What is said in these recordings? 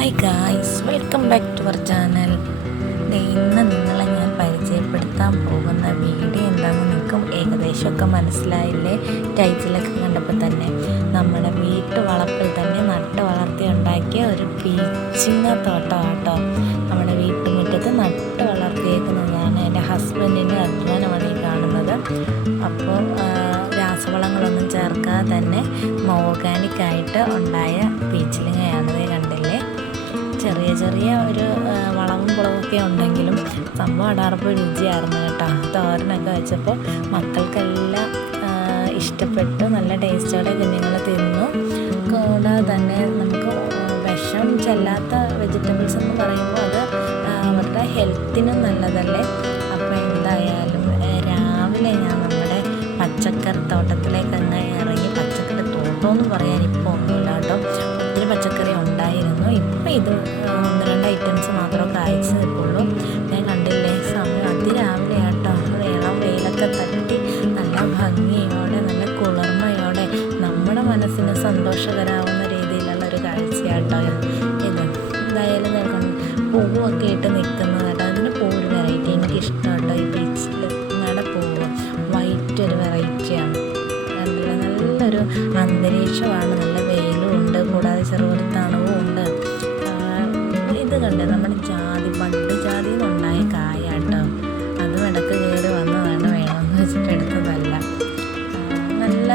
Hi guys welcome back to our channel ഇന്ന് നിങ്ങളെ ഞാൻ പരിചയപ്പെടുത്താൻ പോകുന്ന വീഡിയോ എന്താണെന്ന് നിങ്ങൾക്കും ഏകദേശമൊക്കെ മനസ്സിലായില്ലേ? ടൈറ്റിലൊക്കെ കണ്ടപ്പോൾ തന്നെ. നമ്മുടെ വീട്ടു വളപ്പിൽ തന്നെ നട്ട് വളർത്തി ഉണ്ടാക്കിയ ഒരു പീച്ചിങ്ങ തോട്ടം കേട്ടോ നമ്മുടെ വീട്ടുമുറ്റത്ത് നട്ട് വളർത്തിയേക്കുന്നതാണ് എന്റെ ഹസ്ബൻഡിന്റെ അധ്വാനമാണ് ഈ കാണുന്നത്. അപ്പോൾ രാസവളങ്ങളൊന്നും ചേർക്കാതെ തന്നെ ഓർഗാനിക്കായിട്ട് ഉണ്ടായ പീച്ചിലിങ്ങയാണ് ചെറിയ ചെറിയ ഒരു വളവും കുളവൊക്കെ ഉണ്ടെങ്കിലും സംഭവം അടാർപ്പ് രുചിയായിരുന്നു കേട്ടോ. തോരനൊക്കെ വെച്ചപ്പോൾ മക്കൾക്കെല്ലാം ഇഷ്ടപ്പെട്ട്. നല്ല ടേസ്റ്റോടെ കുഞ്ഞുങ്ങൾ തിന്നു. കൂടാതെ തന്നെ നമുക്ക് വിഷം ചെല്ലാത്ത വെജിറ്റബിൾസ് എന്ന് പറയുമ്പോൾ അത് അവരുടെ ഹെൽത്തിനും നല്ലതല്ലേ? അപ്പോൾ എന്തായാലും രാവിലെ ഞാൻ നമ്മുടെ പച്ചക്കറി തോട്ടത്തിലേക്ക് അങ്ങ് ഇറങ്ങി പച്ചക്കറി തോട്ടം എന്ന് പറയാൻ ഇപ്പം ഇത് ഒന്ന് രണ്ട് ഐറ്റംസ് മാത്രം കായ്ച്ചു ഞാൻ കണ്ടില്ലേ സമയം അതിരാവിലെ ആട്ടോ. ഇളം വെയിലൊക്കെ തട്ടി നല്ല ഭംഗിയോടെ നല്ല കുളിർമയോടെ നമ്മുടെ മനസ്സിന് സന്തോഷകരാവുന്ന രീതിയിലുള്ള ഒരു കാഴ്ചയാട്ടോ ഇത്. എന്തായാലും ഞാൻ പൂവൊക്കെ ഇട്ട് നിൽക്കുന്നത് കേട്ടോ അതിന് പൂ ഒരു വെറൈറ്റി എനിക്ക് ഇഷ്ടമുണ്ടോ ഈ ബീച്ചിൽ നട പൂവ് വൈറ്റ് ഒരു വെറൈറ്റിയാണ് നല്ല നല്ലൊരു അന്തരീക്ഷമാണ്. നല്ല വെയിലും ഉണ്ട്. കൂടാതെ ആ, ഇത് നമ്മുടെ ജാതി പണ്ട് ജാതിയിൽ നിന്നുണ്ടായ കായാട്ടോ. അതും ഇടയ്ക്ക് കയറി വന്നതാണ് വേണമെന്ന് വെച്ചിട്ട് എടുത്തതല്ല. നല്ല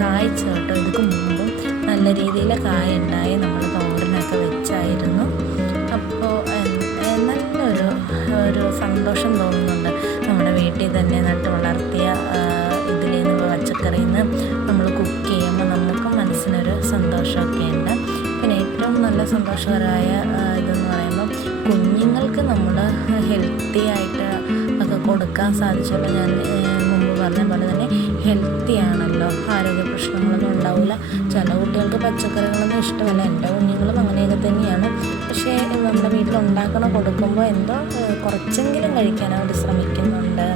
കായ്ച്ച കേട്ടോ. ഇതിക്ക് മുമ്പും നല്ല രീതിയിൽ കായ ഉണ്ടായി. നമ്മൾ തോരനൊക്കെ വെച്ചായിരുന്നു. അപ്പോൾ നല്ലൊരു ഒരു സന്തോഷം തോന്നുന്നുണ്ട്. നമ്മുടെ വീട്ടിൽ തന്നെ നട്ട് വളർത്തിയ ഇതിൽ നിന്ന് പച്ചക്കറിയിൽ നിന്ന് നമ്മൾ കുക്ക് ചെയ്യുമ്പോൾ നമുക്ക് മനസ്സിനൊരു സന്തോഷമൊക്കെ ഉണ്ട് പിന്നെ ഏറ്റവും നല്ല സന്തോഷകരമായ കുഞ്ഞുങ്ങൾക്ക് നമ്മൾ ഹെൽത്തി ആയിട്ട് ഒക്കെ കൊടുക്കാൻ സാധിച്ചല്ലോ ഞാൻ മുമ്പ് പറഞ്ഞ പോലെ തന്നെ ഹെൽത്തി ആണല്ലോ. ആരോഗ്യ പ്രശ്നങ്ങളൊന്നും ഉണ്ടാവില്ല. ചില കുട്ടികൾക്ക് പച്ചക്കറികളൊന്നും ഇഷ്ടമല്ല. എന്റെ കുഞ്ഞുങ്ങളും അങ്ങനെയൊക്കെ തന്നെയാണ്. പക്ഷേ നമ്മുടെ വീട്ടിൽ ഉണ്ടാക്കണ കൊടുക്കുമ്പോൾ എന്തോ കുറച്ചെങ്കിലും കഴിക്കാൻ അവർ ശ്രമിക്കുന്നുണ്ട്.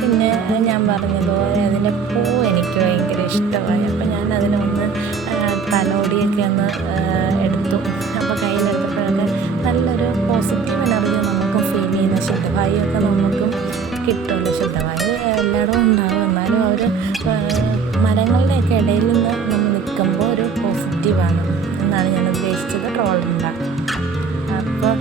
പിന്നെ ഞാൻ പറഞ്ഞതുപോലെ അതിന്റെ പൂ എനിക്ക് ഭയങ്കര ഇഷ്ടമായി. അപ്പോൾ ഞാൻ അതിനെ ഒന്ന് ആ, തലോടിയൊക്കെ ഒന്ന് പോസിറ്റീവ് എനർജി നമുക്ക് ഫീൽ ചെയ്യുന്ന ശുദ്ധവായുവൊക്കെ നമുക്കും കിട്ടുമല്ലോ. ശുദ്ധവായു എല്ലായിടവും ഉണ്ടാവും. എന്നാലും അവർ മരങ്ങളുടെയൊക്കെ ഇടയിൽ നിന്ന് നമ്മൾ നിൽക്കുമ്പോൾ ഒരു പോസിറ്റീവാണ് എന്നാണ് ഞാൻ ഉദ്ദേശിച്ചത് ട്രോളിന്റെ അപ്പോൾ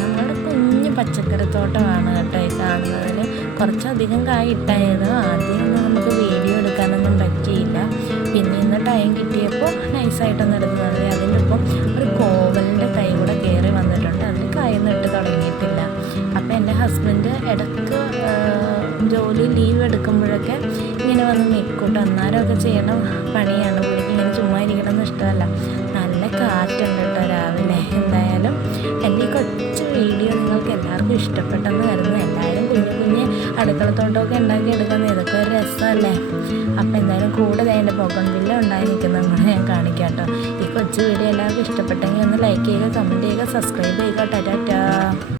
നമ്മുടെ കുഞ്ഞ് പച്ചക്കറി തോട്ടമാണ് കേട്ടോ ഈ കാണുന്നതിൽ കുറച്ചധികം കായ് ഇട്ടായത് ആദ്യമൊന്നും നമുക്ക് വീഡിയോ എടുക്കാനൊന്നും പറ്റിയില്ല. പിന്നെ ഇന്ന് ടൈം കിട്ടിയപ്പോൾ നൈസായിട്ടൊന്ന് ജോലി ലീവ് എടുക്കുമ്പോഴൊക്കെ ഇങ്ങനെ വന്ന് നിൽക്കൂട്ടോ അന്നേരമൊക്കെ ചെയ്യണ പണിയാണ്. പുള്ളിക്ക് ഇങ്ങനെ ചുമ്മാ ഇരിക്കണമെന്ന് ഇഷ്ടമല്ല. നല്ല കാറ്റുണ്ട് കേട്ടോ രാവിലെ. എന്തായാലും എന്റെ ഈ കൊച്ചു വീഡിയോ നിങ്ങൾക്ക് എല്ലാവർക്കും ഇഷ്ടപ്പെട്ടെന്ന് കരുതുന്നു. എല്ലാവരും കുഞ്ഞു കുഞ്ഞ് അടുക്കളത്തോട്ടമൊക്കെ ഉണ്ടാക്കി എടുക്കുന്നത് ഇതൊക്കെ ഒരു രസമല്ലേ? അപ്പോൾ എന്തായാലും കൂടുതൽ അതിന്റെ പുകമ്പില്ല ഉണ്ടായി കൂടെ ഞാൻ കാണിക്കാം കേട്ടോ ഈ കൊച്ചു വീഡിയോ എല്ലാവർക്കും ഇഷ്ടപ്പെട്ടെങ്കിൽ ഒന്ന് ലൈക്ക് ചെയ്യുക കമന്റ് ചെയ്യുക സബ്സ്ക്രൈബ് ചെയ്യുക. ടാറ്റാ.